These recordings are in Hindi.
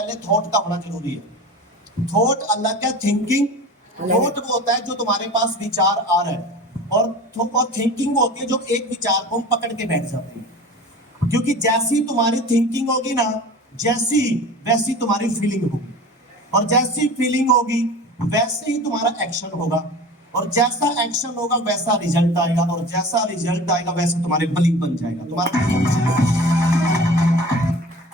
पहले थॉट का होना जरूरी है। थॉट अलग है, थिंकिंग। थॉट वो होता है जो तुम्हारे पास विचार आ रहा है, और थिंकिंग वो होती है जो एक विचार को हम पकड़ के बैठ जाते हैं। क्योंकि जैसी तुम्हारी थिंकिंग होगी ना, वैसी तुम्हारी फीलिंग होगी, और जैसी फीलिंग होगी वैसे ही तुम्हारा एक्शन होगा, और जैसा एक्शन होगा वैसा रिजल्ट आएगा, और जैसा रिजल्ट आएगा वैसे तुम्हारे बिलीव बन जाएगा तुम्हारा।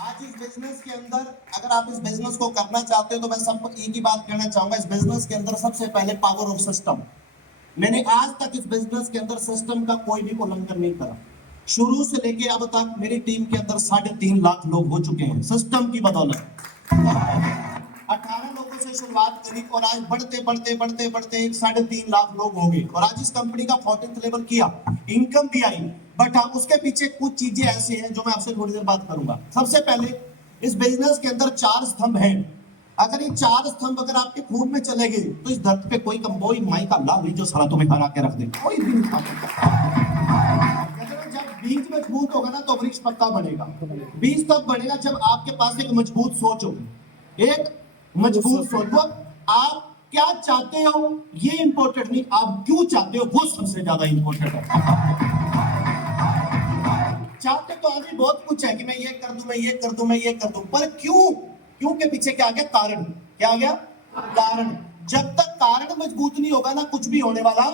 आज इस बिजनेस के अंदर अगर आप इस बिजनेस को करना चाहते हो तो मैं सबको एक ही बात कहना चाहूंगा, इस बिजनेस के अंदर सबसे पहले पावर ऑफ सिस्टम। मैंने आज तक इस बिजनेस के अंदर सिस्टम का कोई भी उल्लंघन नहीं करा। शुरू से लेके अब तक मेरी टीम के अंदर 3.5 लाख लोग हो चुके हैं सिस्टम की बदौलत। 18 लोगों से शुरुआत करी और आज बढ़ते बढ़ते बढ़ते बढ़ते 3.5 लाख लोग हो गए, और आज इस कंपनी का 14th लेवल किया, इनकम भी आई। बट हाँ, उसके पीछे कुछ चीजें ऐसी हैं जो मैं आपसे थोड़ी देर बात करूंगा। सबसे पहले इस बिजनेस के अंदर 4 स्तंभ हैं। अगर ये 4 स्तंभ अगर आपके खून में चले गए तो इस धरती पे कोई कंबोई माई का अल्लाह नहीं जो सारा तुम्हें हरा के रख दे, कोई भी नहीं खा सकता। जब बीज मजबूत होगा ना तो वृक्ष पक्का बनेगा। बीज तब बनेगा जब आपके पास एक मजबूत सोच होगी, एक मजबूत सोच। तो आप क्या चाहते हो ये इंपॉर्टेंट नहीं, आप क्यों चाहते हो वो सबसे ज्यादा इंपॉर्टेंट है। चाहते तो आदमी बहुत कुछ है कि मैं ये कर दूं, मैं ये कर दूं, मैं ये कर दूं, पर क्यों के पीछे क्या आ गया? कारण। क्या आ गया? कारण। जब तक कारण मजबूत नहीं होगा ना कुछ भी होने वाला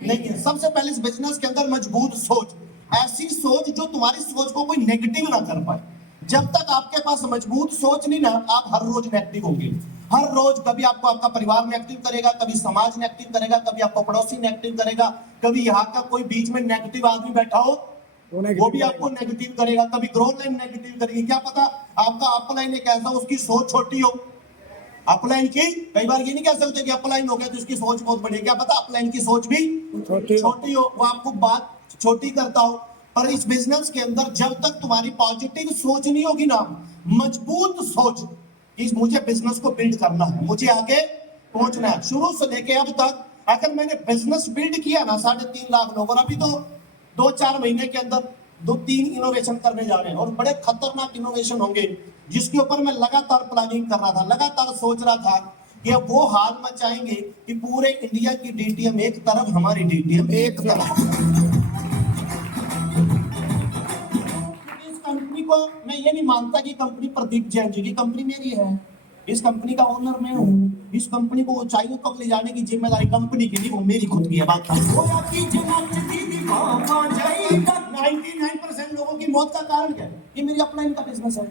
नहीं है। सबसे पहले इस बिजनेस के अंदर मजबूत सोच, ऐसी सोच जो तुम्हारी सोच को कोई नेगेटिव ना कर पाए। जब तक आपके पास मजबूत सोच नहीं ना, आप हर रोज नेगेटिव होंगे। हर रोज कभी आपको आपका परिवार नेगेटिव करेगा, कभी समाज नेगेटिव करेगा, कभी आपको पड़ोसी नेगेटिव करेगा, कभी यहाँ का कोई बीच में नेगेटिव आदमी बैठा हो वो भी आपको नेगेटिव करेगा, कभी ग्रोथ लाइन नेगेटिव करेगी। क्या पता आपका अपलाइन एक ऐसा उसकी सोच छोटी हो। अपलाइन की कई बार ये नहीं कह सकते कि अपलाइन हो गया तो इसकी सोच बहुत बड़ी है, क्या पता अपलाइन की सोच भी छोटी हो, वो आपको बात छोटी करता हो। पर इस बिजनेस के अंदर जब तक तुम्हारी पॉजिटिव सोच नहीं होगी ना, मजबूत सोच, इस मुझे बिजनेस को बिल्ड करना है, मुझे आगे पहुंचना है, शुरू से लेके अब तक अगर मैंने बिजनेस बिल्ड किया ना 3.5 लाख लोग, और अभी तो 2-4 महीने के अंदर 2-3 इनोवेशन करने जा रहे हैं, और बड़े खतरनाक इनोवेशन होंगे जिसके ऊपर मैं लगातार प्लानिंग कर रहा था, लगातार सोच रहा था कि अब वो हाल मचाएंगे कि पूरे इंडिया की डीटीएम एक तरफ, हमारी डीटीएम एक तरफ। इस कंपनी को मैं ये नहीं मानता कि कंपनी प्रदीप जैन जी की कंपनी मेरी है, इस कंपनी का ओनर मैं हूँ। इस कंपनी को ऊंचाइयों तक ले जाने की जिम्मेदारी कंपनी की नहीं, वो मेरी खुद की है। बात 99% लोगों की मौत का कारण क्या है? ये मेरी अपलाइन का बिजनेस है,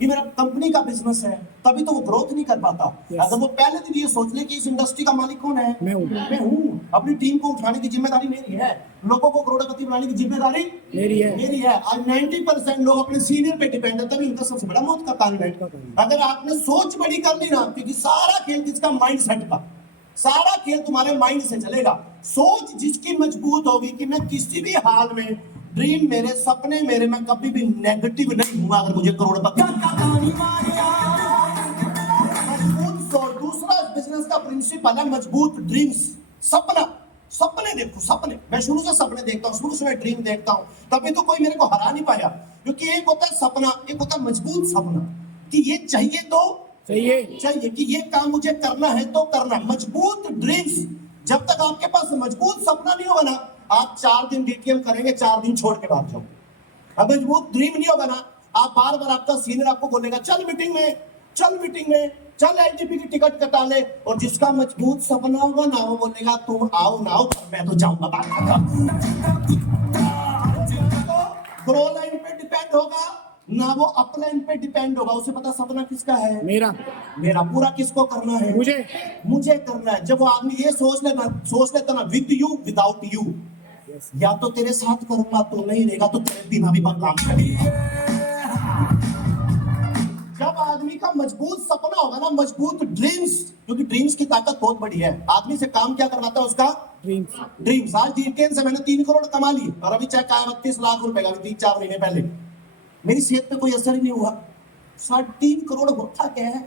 ये मेरा कंपनी का बिजनेस है, तभी तो वो ग्रोथ नहीं कर पाता। अगर वो पहले दिन ये सोच ले कि इस इंडस्ट्री का मालिक कौन है, मैं हूँ, अपनी टीम को उठाने की जिम्मेदारी मेरी है, लोगों को करोड़पति बनाने की जिम्मेदारी मेरी है। आज 90% लोग अपने सीनियर पे डिपेंड है, तभी उनका सबसे बड़ा मौत का कारण है। अगर आपने सोच बड़ी कर ली ना, क्योंकि सारा खेल किसका? माइंड सेट का। सारा खेल तुम्हारे माइंड से चलेगा। सोच जिसकी मजबूत होगी कि मैं किसी भी हाल में, ड्रीम मेरे, सपने मेरे, मैं कभी भी नेगेटिव नहीं हूँ अगर मुझे करोड़पति। मजबूत सोच। दूसरा बिजनेस का प्रिंसिपल है मजबूत ड्रीम्स, सपना। सपने देखो, सपने। मैं शुरू से सपने देखता हूँ, शुरू से मैं ड्रीम देखता हूँ, तभी तो कोई मेरे को हरा नहीं पाया। क्योंकि एक होता है सपना, एक होता है मजबूत सपना, कि ये चाहिए तो चाहिए कि ये काम मुझे करना है तो करना। मजबूत ड्रीम्स। जब तक आपके पास मजबूत सपना नहीं होगा ना, आप 4 दिन डीटीएम करेंगे, 4 दिन छोड़ के भाग जाओ। अब मजबूत ड्रीम नहीं होगा ना, आप बार बार, आपका सीनियर आपको बोलेगा चल मीटिंग में, चल मीटिंग में, चल एलटीपी की टिकट कटा ले, और जिसका मजबूत सपना होगा ना वो बोलेगा तुम आओ ना आओ मैं तो जाऊंगा। ग्रो लाइन पे डिपेंड होगा ना, वो अपलाइन पे डिपेंड होगा। उसे पता सपना किसका है? मेरा। पूरा किसको करना है? मुझे करना है। जब वो आदमी ये सोच लेता ना विद यू विदाउट यू, या तो तेरे साथ करूंगा तो नहीं रहेगा, तो तेरे बिना भी काम करेगा। जब आदमी का मजबूत सपना होगा ना, मजबूत ड्रीम्स, क्योंकि ड्रीम्स की ताकत बहुत बड़ी है। आदमी से काम क्या करवाता है? उसका ड्रीम्स। आज डीटीएम से मैंने 3 करोड़ कमा लिए, और अभी चेक आया 32 लाख रुपए का, 3-4 महीने पहले। मेरी सेहत पे कोई असर ही नहीं हुआ। 3 करोड़ होता क्या है?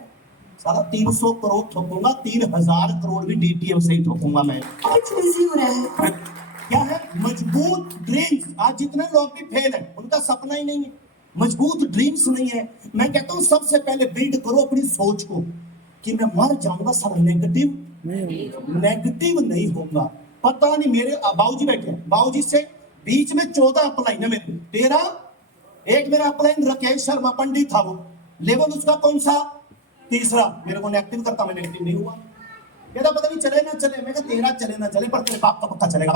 सारा 300 करोड़ ठोकूंगा, 3000 करोड़ भी डीटीएम से ही ठोकूंगा मैं। क्या है? मजबूत ड्रीम्स। आज जितने लोग भी फेल हैं, उनका सपना ही नहीं है। मजबूत ड्रीम्स नहीं है। मैं कहता हूं सबसे पहले बिल्ड करो अपनी सोच को कि मैं मर जाऊंगा, सब नेगेटिव नहीं होगा। पता नहीं मेरे बाबूजी बैठे हैं, बाबूजी से बीच में 14 अपलाइन है मेरे, 13। एक मेरा अपलाइन राकेश शर्मा पंडित था, वो लेवल उसका कौन सा, तीसरा। मेरे को नेगेटिव करता, मैं नेगेटिव नहीं हुआ। कहता पता नहीं चले ना चले, मैं कहा तेरा चले ना चले पर तेरे बाप का पक्का चलेगा।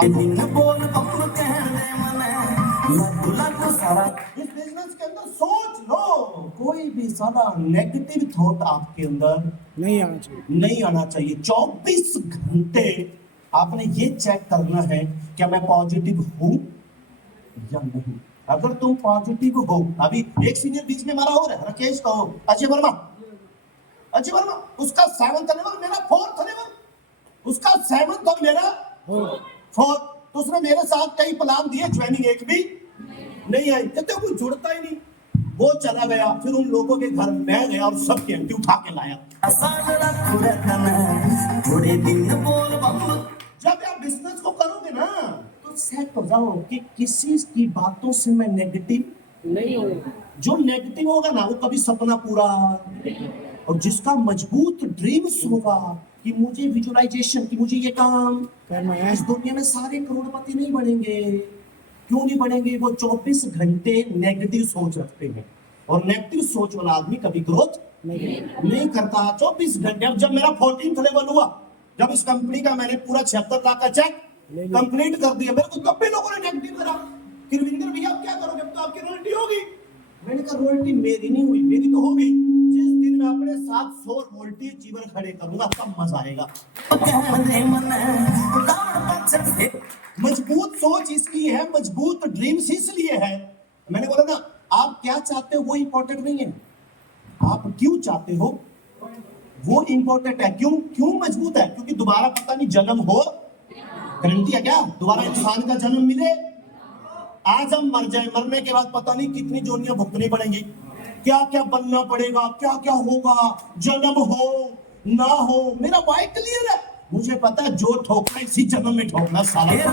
इस बिजनेस के अंदर सोच लो, कोई भी साला नेगेटिव थॉट आपके अंदर नहीं आना चाहिए। 24 घंटे आपने ये चेक करना है क्या मैं पॉजिटिव हूं या नहीं। अगर तुम पॉजिटिव हो, अभी एक सीनियर बीच में हमारा हो रहा है, राकेश का हो, अजय वर्मा, उसका 7th लेवल, मेरा 4th लेवल, उसका 7th और मेरा 4th। तो उसने मेरे साथ कई प्लान दिए, ज्वाइनिंग एक भी नहीं आई, कहते कोई जुड़ता ही नहीं। वो चला गया, फिर उन लोगों के घर मैं गया और सबकी एंटी उठा के लाया। जब आप बिजनेस को करोगे ना तो सेट हो जाओ कि किसी की बातों से मैं नेगेटिव नहीं हूं। जो नेगेटिव होगा ना वो कभी सपना पूरा, और जिसका मजबूत ड्रीम्स होगा कि मुझे विजुअलाइजेशन, कि मुझे ये काम करना है, इस दुनिया में सारे करोड़पति नहीं बनेंगे। क्यों नहीं बनेंगे? वो 24 घंटे नेगेटिव सोच रखते हैं, और नेगेटिव सोच वाला आदमी कभी ग्रोथ नहीं करता। 24 घंटे। अब जब मेरा 14th लेवल हुआ, जब इस कंपनी का मैंने पूरा 76 लाख का चेक कंप्लीट कर दिया, मेरे को कभी लोगों ने नेगेटिव करा, किरविंदर भैया आप क्या करोगे, अब तो आपकी रॉयल्टी होगी। मैंने कहा रॉयल्टी मेरी नहीं हुई, मेरी तो होगी जिस दिन मैं अपने साथ 100 वोल्टी जीवन खड़े करूंगा, तब मजा आएगा। मजबूत सोच इसकी है, मजबूत ड्रीम्स इसलिए है। मैंने बोला ना, आप क्या चाहते हो वो इंपॉर्टेंट नहीं है, आप क्यों चाहते हो वो इंपॉर्टेंट है। क्यों मजबूत है? क्योंकि दोबारा पता नहीं जन्म हो, गारंटी है क्या दोबारा इंसान का जन्म मिले? आज हम मर जाए, मरने के बाद पता नहीं कितनी जोनियां भुगतनी पड़ेंगी, क्या क्या बनना पड़ेगा, क्या क्या होगा, जन्म हो ना हो। मेरा वाई क्लियर है, मुझे पता है जो ठोकना इसी जन्म में ठोकना साला। ये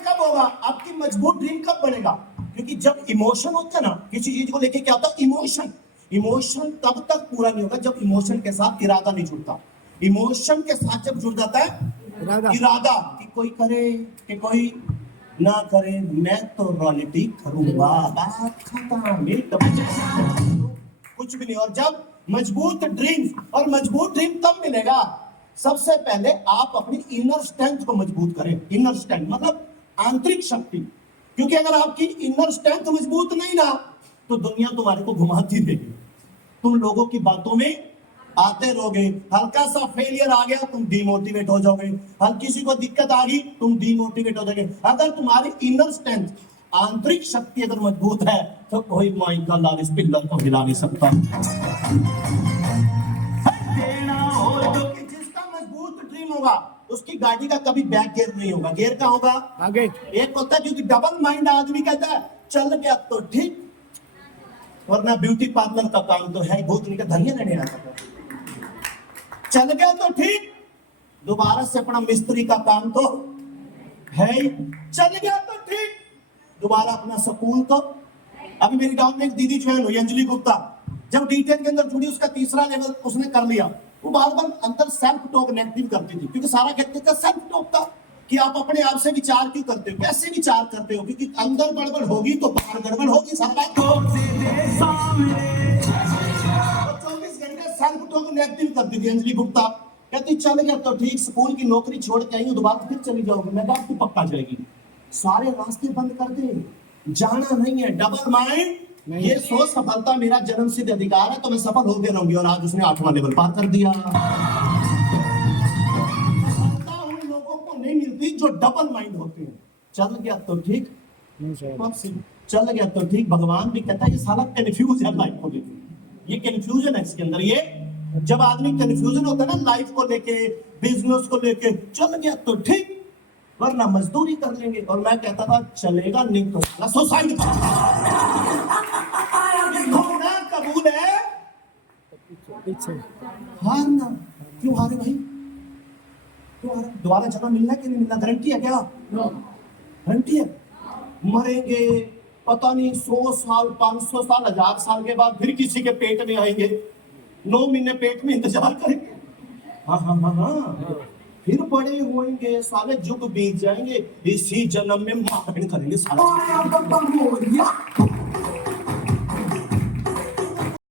कब होगा? आपकी मजबूत ड्रीम कब बनेगा? क्योंकि जब इमोशन होता है ना किसी चीज को लेके, क्या होता है इमोशन तब तक पूरा नहीं होगा जब इमोशन के साथ इरादा नहीं जुड़ता। इमोशन के साथ जब जुड़ जाता है इरादा, कि कोई करे कि कोई ना करे, मैं तो रॉयल्टी करूंगा, बात खत्म, कुछ भी नहीं। और जब मजबूत ड्रीम, और मजबूत ड्रीम तब मिलेगा, सबसे पहले आप अपनी इनर स्ट्रेंथ को मजबूत करें। इनर स्ट्रेंथ मतलब आंतरिक शक्ति, क्योंकि अगर आपकी इनर स्ट्रेंथ मजबूत नहीं ना तो दुनिया तुम्हारे को घुमाती रहेगी, तुम लोगों की बातों में आते रहोगे। हल्का सा फेलियर आ गया तुम डिमोटिवेट हो जाओगे, हल्की सी कोई दिक्कत आ गई तुम डिमोटिवेट हो जाओगे। अगर तुम्हारी इनर स्ट्रेंथ, आंतरिक शक्ति अगर मजबूत है तो कोई माई का लाल इस पिल्लर को हिला नहीं सकता। जिसका मजबूत ड्रीम होगा उसकी गाड़ी का कभी बैक गियर नहीं होगा, गियर का होगा आगे। एक होता है क्योंकि डबल माइंड आदमी कहता है चल गया तो ठीक, वरना ब्यूटी पार्लर का काम तो है, भूतनी का धनिया लेने आता था, चल गया तो ठीक, दोबारा से अपना मिस्त्री का काम तो है ही, चल गया तो ठीक, दोबारा अपना स्कूल तो। अभी मेरी गांव में एक दीदी ज्वाइन हुई, अंजलि गुप्ता, जब डिटेल के अंदर जुड़ी उसका 3रा लेवल उसने कर लिया। वो बार बार अंदर सेल्फ टॉक नेगेटिव करती थी, क्योंकि सारा कहते थे सेल्फ टॉक था कि आप अपने आप से विचार क्यों करते हो, कैसे विचार करते हो, क्योंकि अंदर गड़बड़ होगी तो बाहर गड़बड़ होगी। सारा 24 घंटे सेल्फ टॉक नेगेटिव करती थी अंजलि गुप्ता। कहती चल गया तो ठीक, स्कूल की नौकरी छोड़ के आई हूं, दोबारा फिर चली जाओगी, मैं कहा आपकी पक्का जाएगी। सारे रास्ते बंद कर दे, जाना नहीं है। डबल माइंड ये सोच सफलता मेरा जन्म सिद्ध अधिकार है तो मैं सफल होकर रहूंगी, और आज उसने 8वां लेवल पार कर दिया। सफलता उन लोगों को नहीं मिलती जो डबल माइंड होते हैं। चल गया तो ठीक, चल गया तो ठीक। भगवान भी कहता है ये साला कंफ्यूज है लाइफ को लेकर, ये कंफ्यूजन है इसके अंदर। ये जब आदमी कंफ्यूजन होता है ना लाइफ को लेके, बिजनेस को लेके, चल गया तो ठीक वरना मजदूरी कर लेंगे। और मैं कहता था चलेगा नहीं तो सुसाइड होना कबूल है, हारना क्यों हारे भाई, क्यों हारे? दोबारा जगह मिलना कि नहीं मिलना, गारंटी है क्या? गारंटी है। मरेंगे, पता नहीं 100 साल 500 साल 1000 साल के बाद फिर किसी के पेट में आएंगे, 9 महीने पेट में इंतजार करेंगे। हाँ हाँ हाँ हाँ, फिर बड़े होंगे, साले जुग बीत जाएंगे, इसी जन्म में मारपीट करेंगे साले।